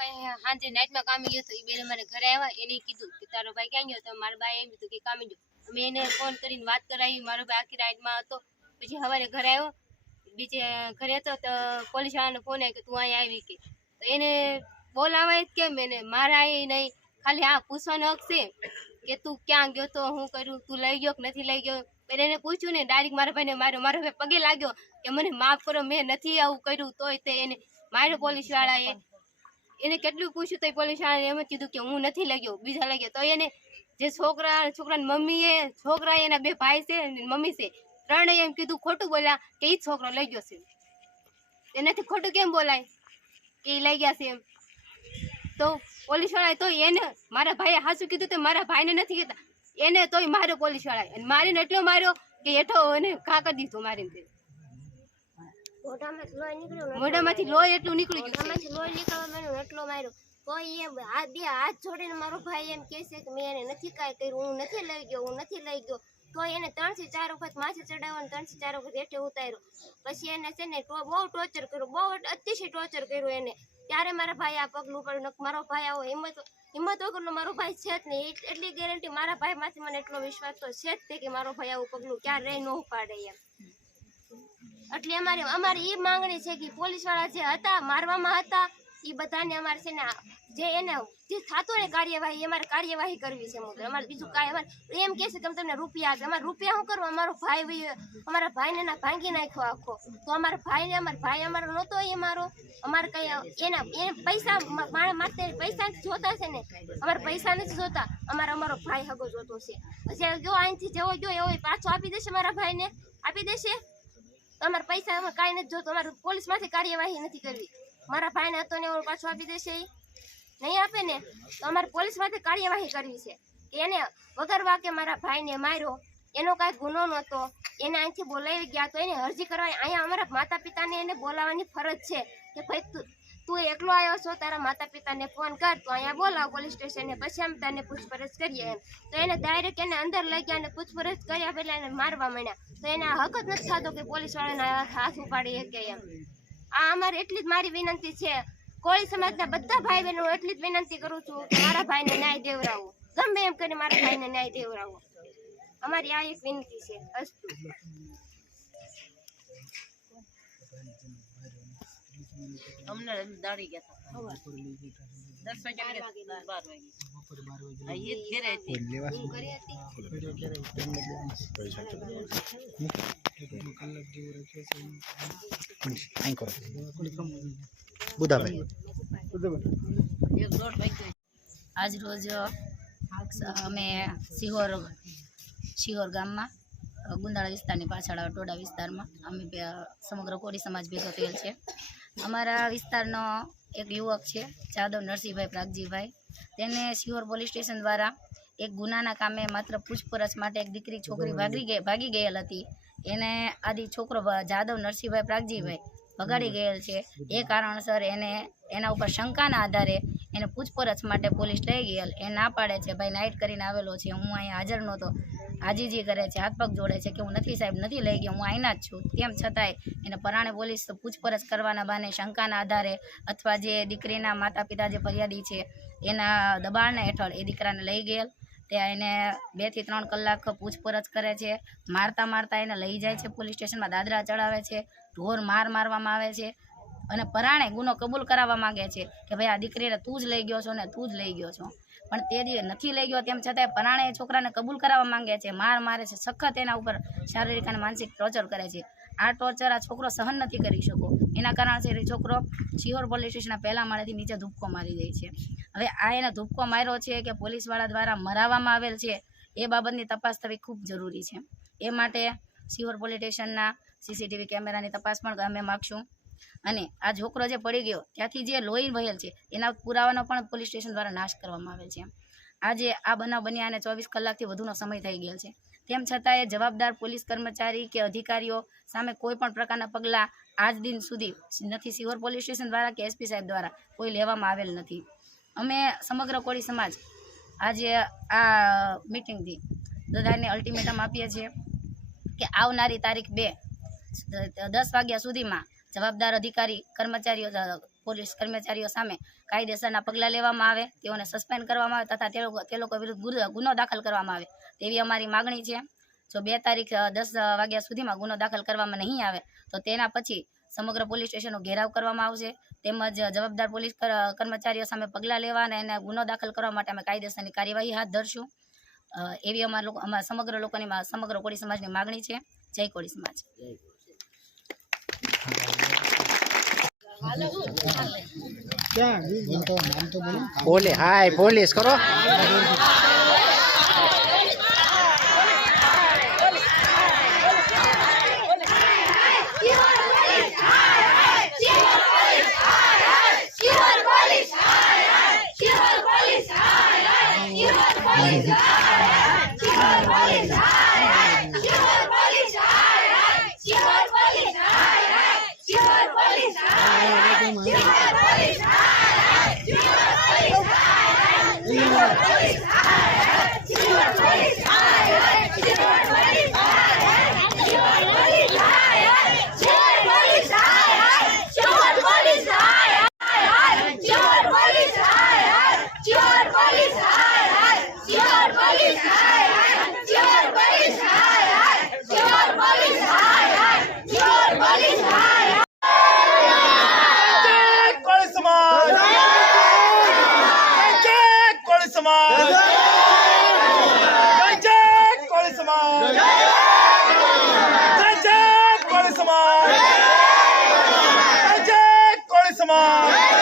સાંજે નાઇટમાં કામે ગયો હતો એ બેને મારે ઘરે આવ્યા, એને કીધું કે તારો ભાઈ ક્યાં ગયો? તો મારા ભાઈ એમ કીધું કે કામે ગયો. મેં એને ફોન કરીને વાત કરાવી, મારો ભાઈ આખી રાઈડમાં હતો. પછી સવારે ઘરે આવ્યો. બીજે ઘરે હતો તો પોલીસ વાળાને ફોન આવ્યો કે તું અહીંયા આવી કે. તો એને બોલાવાય જ કેમ? એને મારા એ નહીં. ખાલી હા પૂછવાનો હક છે કે તું ક્યાં ગયો તો હું કર્યું? તું લઈ ગયો કે નથી લઈ ગયો? પહેલા એને પૂછ્યું ને ડાયરેક્ટ મારા ભાઈને માર્યો. મારો ભાઈ પગે લાગ્યો કે મને માફ કરો, મેં નથી આવું કર્યું તોય તે એને માર્યો પોલીસ વાળાએ. એને કેટલું પૂછ્યું તો પોલીસ વાળાએ એમ જ કીધું કે હું નથી લાગ્યો, બીજા લાગ્યો. તો એને જે છોકરા, છોકરાની મમ્મી એ છોકરા એના બે ભાઈ છે મમ્મી છે, ત્રણેય એમ કીધું ખોટું બોલ્યા કે એ છોકરો લઈ ગયો છે. એનાથી ખોટું કેમ બોલાય કે એ લઈ ગયા છે એમ? તો પોલીસ વાળાએ તો એને મારા ભાઈએ હાસું કીધું તો મારા ભાઈને નથી કહેતા. એને તોય માર્યો પોલીસ વાળાએ અને મારીને એટલો માર્યો કે એઠો એને ઘા કરી દીધો મારીને. મોઢામાંથી લોહી નીકળ્યું મોઢામાંથી લોહી એટલું નીકળી ગયું મોઢામાંથી લોહી નીકળવા માંડ્યું એટલો માર્યો. કોઈ એ હાથ બે હાથ જોડીને મારો ભાઈ એમ કહે છે કે મેં એને નથી કાંઈ કર્યું હું નથી લઈ ગયો હું નથી લઈ ગયો. તો એને ત્રણથી ચાર વખત માથે ચડાવ્યો અને ત્રણથી ચાર વખત હેઠે ઉતાર્યો. પછી એને છે ને બહુ ટોર્ચર કર્યું બહુ અતિશય ટોર્ચર કર્યું એને. ત્યારે મારા ભાઈ આ પગલું પડ્યું મારો ભાઈ આવો હિંમત હિંમત વગરનો મારો ભાઈ છે જ નહીં. એટલી ગેરંટી મારા ભાઈમાંથી મને એટલો વિશ્વાસ તો છે જ તે કે મારો ભાઈ આવું પગલું ક્યારે રહી ન ઉપાડે એમ. એટલે અમારે અમારી એ માંગણી છે કે પોલીસવાળા જે હતા, મારવામાં હતા એ બધાને અમારે છે ને જે એને જે થતો ને કાર્યવાહી અમારે કાર્યવાહી કરવી છે મુદ્દે અમારે બીજું કાંઈ અમારે એમ કહે છે કે તમને રૂપિયા આપે અમારે રૂપિયા શું કરવા? અમારો ભાઈ અમારા ભાઈને ના ભાંગી નાખ્યો આખો. તો અમારા ભાઈને અમારા ભાઈ અમારો નહોતો એ મારો. અમારે કઈ એના એને પૈસા મારા માટે પૈસા જોતા છે ને. અમારે પૈસા નથી જોતા. અમારે અમારો ભાઈ હગો જોતો છે. પછી જો અહીંથી જેવો ગયો, એવો પાછો આપી દેશે મારા ભાઈને? આપી દેશે? તો અમારે પૈસા અમે કાંઈ નથી જોતું. અમારે પોલીસમાંથી કાર્યવાહી નથી કરવી. મારા ભાઈને હતો ને પાછો આપી દેશે નહીં આપે ને, તો અમારે પોલીસમાંથી કાર્યવાહી કરવી છે. કે એને વગર વાકે મારા ભાઈને માર્યો, એનો કાંઈ ગુનો નહોતો. એને અહીંથી બોલાવી ગયા તો એને અરજી કરવા, અહીંયા અમારા માતા પિતાને એને બોલાવવાની ફરજ છે કે ભાઈ તું એકલો આવ્યો છો, તારા માતા પિતાને ફોન કર, તો અહીંયા બોલાવ પોલીસ સ્ટેશને પછી અમે તને પૂછપરછ કરીએ એમ. તો એને ડાયરેક્ટ એને અંદર લઈ ગયા અને પૂછપરછ કર્યા પહેલાં એને મારવા માંડ્યા. તો એને હક જ નથી થતો કે પોલીસવાળાના હાથ ઉપાડી શકે એમ. આ અમારે એટલી જ મારી વિનંતી છે. કોળી સમાજના બધા ભાઈ બહેનો એટલી જ વિનંતી કરું છું કે મારા ભાઈને ન્યાય દેવરાવો. ગમે એમ કરીને મારા ભાઈને ન્યાય દેવરાવો. અમારી આ એક વિનંતી છે, અસ્તુ. અમને દાડી ગયા હતા. દસ બાર વાગે ઘેરે હતી. બુધાભાઈ. આજ રોજ અમે સિહોર શિહોર ગામમાં ગુંદાળા વિસ્તારની પાછળ ટોડા વિસ્તારમાં અમે સમગ્ર કોળી સમાજ ભેગો થયેલ છે. અમારા વિસ્તારનો એક યુવક છે જાદવ નરસિંહભાઈ પ્રાગજીભાઈ. તેને શિહોર પોલીસ સ્ટેશન દ્વારા એક ગુનાના કામે માત્ર પૂછપરછ માટે એક દીકરી છોકરી ભાગી ગઈ ભાગી ગયેલ હતી. એને આદિ છોકરો જાદવ નરસિંહભાઈ પ્રાગજીભાઈ ભગાડી ગયેલ છે. એ કારણસર એને એના ઉપર શંકાના આધારે એને પૂછપરછ માટે પોલીસ લઈ ગયેલ. એ ના પાડે છે. ભાઈ નાઇટ કરીને આવેલો છે. હું અહીંયા હાજર નહોતો. આજીજી કરે છે. હાથ પગ જોડે છે કે હું નથી સાહેબ, નથી લઈ ગયો. હું અહીંના જ છું. તેમ છતાંય એને પરાણે પોલીસ પૂછપરછ કરવાના બહાને શંકાના આધારે અથવા જે દીકરીના માતા પિતા જે ફરિયાદી છે, એના દબાણના હેઠળ એ દીકરાને લઈ ગયેલ. ત્યાં એને બેથી ત્રણ કલાક પૂછપરછ કરે છે. મારતા મારતા એને લઈ જાય છે. પોલીસ સ્ટેશનમાં દાદરા ચડાવે છે. ઢોર માર મારવામાં આવે છે. અને પરાણે ગુનો કબૂલ કરાવવા માંગે છે કે ભાઈ આ દીકરીને તું જ લઈ ગયો છો ને તું જ લઈ ગયો છો. પણ તે દી નથી લઈ ગયો, તેમ છતાંય પરાણે એ છોકરાને કબૂલ કરાવવા માંગે છે. માર મારે છે, સખત એના ઉપર શારીરિક અને માનસિક ટોર્ચર કરે છે. આ ટોર્ચર આ છોકરો સહન નથી કરી શકો. એના કારણે છોકરો શિહોર પોલીસ સ્ટેશનના પહેલા માળેથી નીચે ધૂપકો મારી દે છે. હવે આ એને ધૂપકો માર્યો છે કે પોલીસવાળા દ્વારા મરાવવામાં આવેલ છે, એ બાબતની તપાસ થવી ખૂબ જરૂરી છે. એ માટે શિહોર પોલીસ સ્ટેશનના સીસીટીવી કેમેરાની તપાસ પણ અમે માગશું. અને આ છોકરો જે પડી ગયો, ત્યાંથી જે લોહી વહેલ છે, એના પુરાવાનો પણ પોલીસ સ્ટેશન દ્વારા નાશ કરવામાં આવેલ છે. આજે આ બનાવ બન્યા અને ચોવીસ કલાકથી વધુનો સમય થઈ ગયેલ છે. તેમ છતાં એ જવાબદાર પોલીસ કર્મચારી કે અધિકારીઓ સામે કોઈ પણ પ્રકારના પગલાં આજ દિન સુધી નથી. સિહોર પોલીસ સ્ટેશન દ્વારા કે એસપી સાહેબ દ્વારા કોઈ લેવામાં આવેલ નથી. અમે સમગ્ર કોળી સમાજ આજે આ મિટિંગથી બધાને અલ્ટિમેટમ આપીએ છીએ કે આવનારી તારીખ બે દસ વાગ્યા સુધીમાં જવાબદાર અધિકારી, કર્મચારીઓ પોલીસ કર્મચારીઓ સામે કાયદેસરના પગલાં લેવામાં આવે, તેઓને સસ્પેન્ડ કરવામાં આવે તથા તે લોકો વિરુદ્ધ ગુનો દાખલ કરવામાં આવે. તેવી અમારી માગણી છે. જો બે તારીખ દસ વાગ્યા સુધીમાં ગુનો દાખલ કરવામાં નહીં આવે, તો તેના પછી સમગ્ર પોલીસ સ્ટેશનનો ઘેરાવ કરવામાં આવશે. તેમજ જવાબદાર પોલીસ કર્મચારીઓ સામે પગલાં લેવા અને એને ગુનો દાખલ કરવા માટે અમે કાયદેસરની કાર્યવાહી હાથ ધરશું. એવી અમારા લોકો અમારા સમગ્ર લોકોની, સમગ્ર કોળી સમાજની માગણી છે. જય કોળી સમાજ. બોલે હાય પોલીસ કરો કોળી સમાજ! જય કોળી સમાજ! જય કોળી સમાજ!